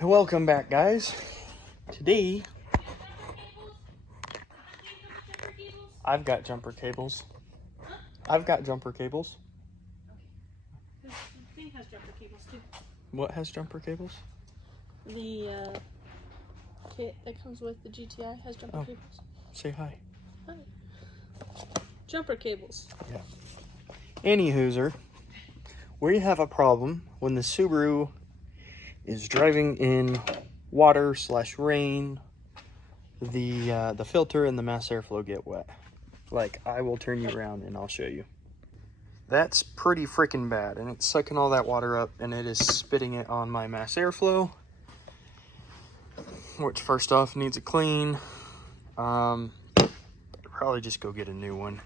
Welcome back, guys. Today, I've got jumper cables. I've got jumper cables. This thing has jumper cables too. What has jumper cables? The kit that comes with the GTI has jumper cables. Say hi. Hi. Jumper cables. Yeah. Any hooser, we have a problem when the Subaru is driving in water/rain. The filter and the mass airflow get wet. Like, I will turn you around and I'll show you. That's pretty freaking bad, and it's sucking all that water up and it is spitting it on my mass airflow, which first off needs a clean. Probably just go get a new one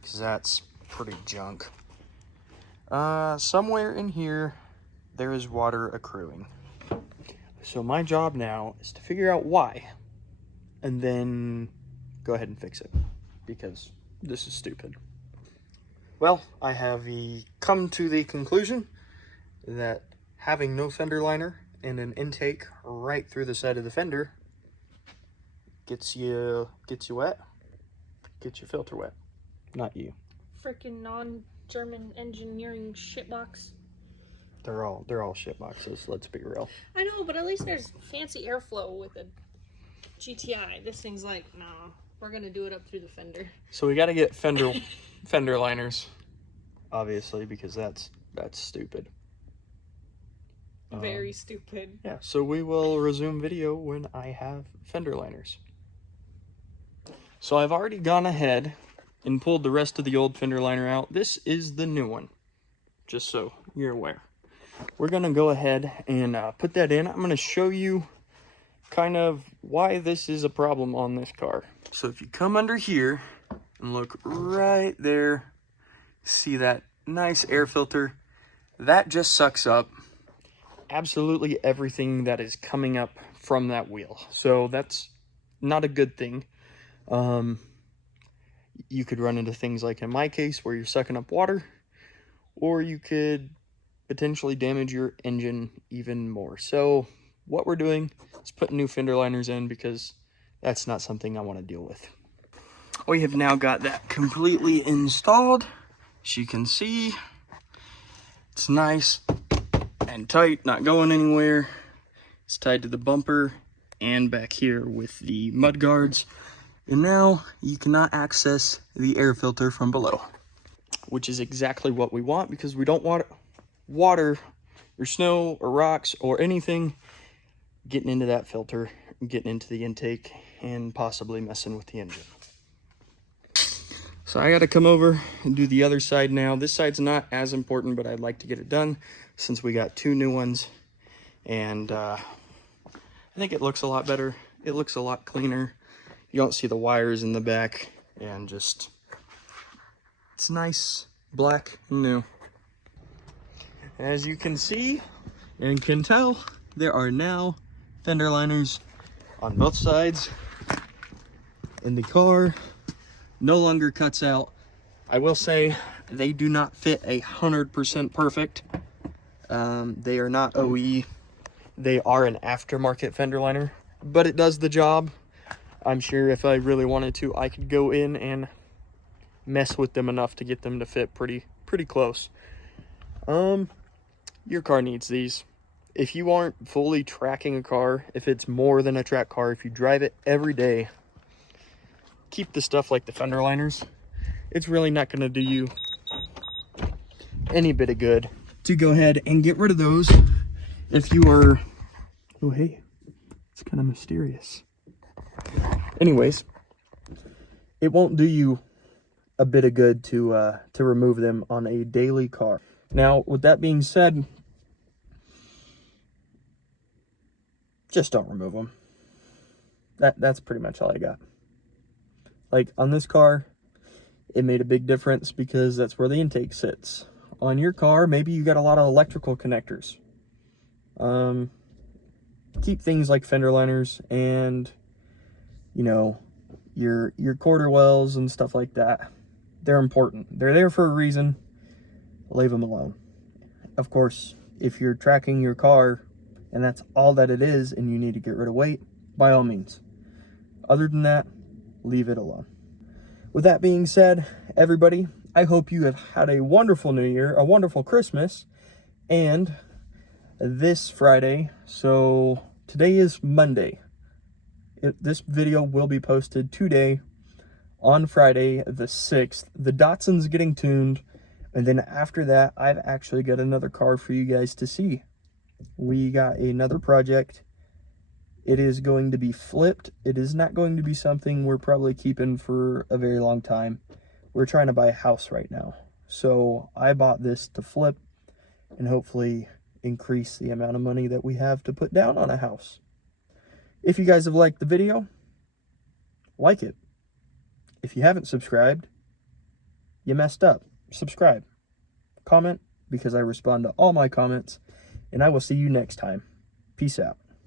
because that's pretty junk. Somewhere in here there is water accruing. So my job now is to figure out why and then go ahead and fix it, because this is stupid. Well, I have come to the conclusion that having no fender liner and an intake right through the side of the fender gets you wet, gets your filter wet. Not you. Freaking non-German engineering shitbox. They're all shit boxes, let's be real. I know, but at least there's fancy airflow with a GTI. This thing's like, no, we're gonna do it up through the fender. So we got to get fender liners, obviously, because that's stupid. Very stupid. Yeah, so we will resume video when I have fender liners. So I've already gone ahead and pulled the rest of the old fender liner out. This is the new one, just so you're aware. We're going to go ahead and put that in. I'm going to show you kind of why this is a problem on this car. So if you come under here and look right there, see that nice air filter? That just sucks up absolutely everything that is coming up from that wheel. So that's not a good thing. You could run into things like in my case where you're sucking up water, or you could potentially damage your engine even more. So what we're doing is putting new fender liners in, because that's not something I want to deal with. We have now got that completely installed. As you can see, it's nice and tight, not going anywhere. It's tied to the bumper and back here with the mud guards. And now you cannot access the air filter from below, which is exactly what we want, because we don't want water or snow or rocks or anything getting into that filter, getting into the intake, and possibly messing with the engine. So I got to come over and do the other side now. This side's not as important, but I'd like to get it done since we got two new ones. And I think it looks a lot better. It looks a lot cleaner. You don't see the wires in the back, and just, it's nice, black, and new. As you can see and can tell, there are now fender liners on both sides, and the car no longer cuts out. I will say they do not fit 100% perfect. They are not OE. They are an aftermarket fender liner, but it does the job. I'm sure if I really wanted to, I could go in and mess with them enough to get them to fit pretty close. Your car needs these. If you aren't fully tracking a car, if it's more than a track car, if you drive it every day, keep the stuff like the fender liners. It's really not going to do you any bit of good to go ahead and get rid of those if you are... Oh, hey, it's kind of mysterious. Anyways, it won't do you a bit of good to remove them on a daily car. Now, with that being said, just don't remove them. That's pretty much all I got. Like on this car, it made a big difference because that's where the intake sits. On your car, maybe you got a lot of electrical connectors. Keep things like fender liners and, you know, your quarter wells and stuff like that. They're important. They're there for a reason. Leave them alone. Of course, if you're tracking your car and that's all that it is, and you need to get rid of weight, by all means. Other than that, leave it alone. With that being said, everybody, I hope you have had a wonderful New Year, a wonderful Christmas, and this Friday, so today is Monday. This video will be posted today on Friday the 6th. The Datsun's getting tuned, and then after that, I've actually got another car for you guys to see. We got another project. It is going to be flipped. It is not going to be something we're probably keeping for a very long time. We're trying to buy a house right now. So I bought this to flip and hopefully increase the amount of money that we have to put down on a house. If you guys have liked the video, like it. If you haven't subscribed, you messed up. Subscribe. Comment, because I respond to all my comments. And I will see you next time. Peace out.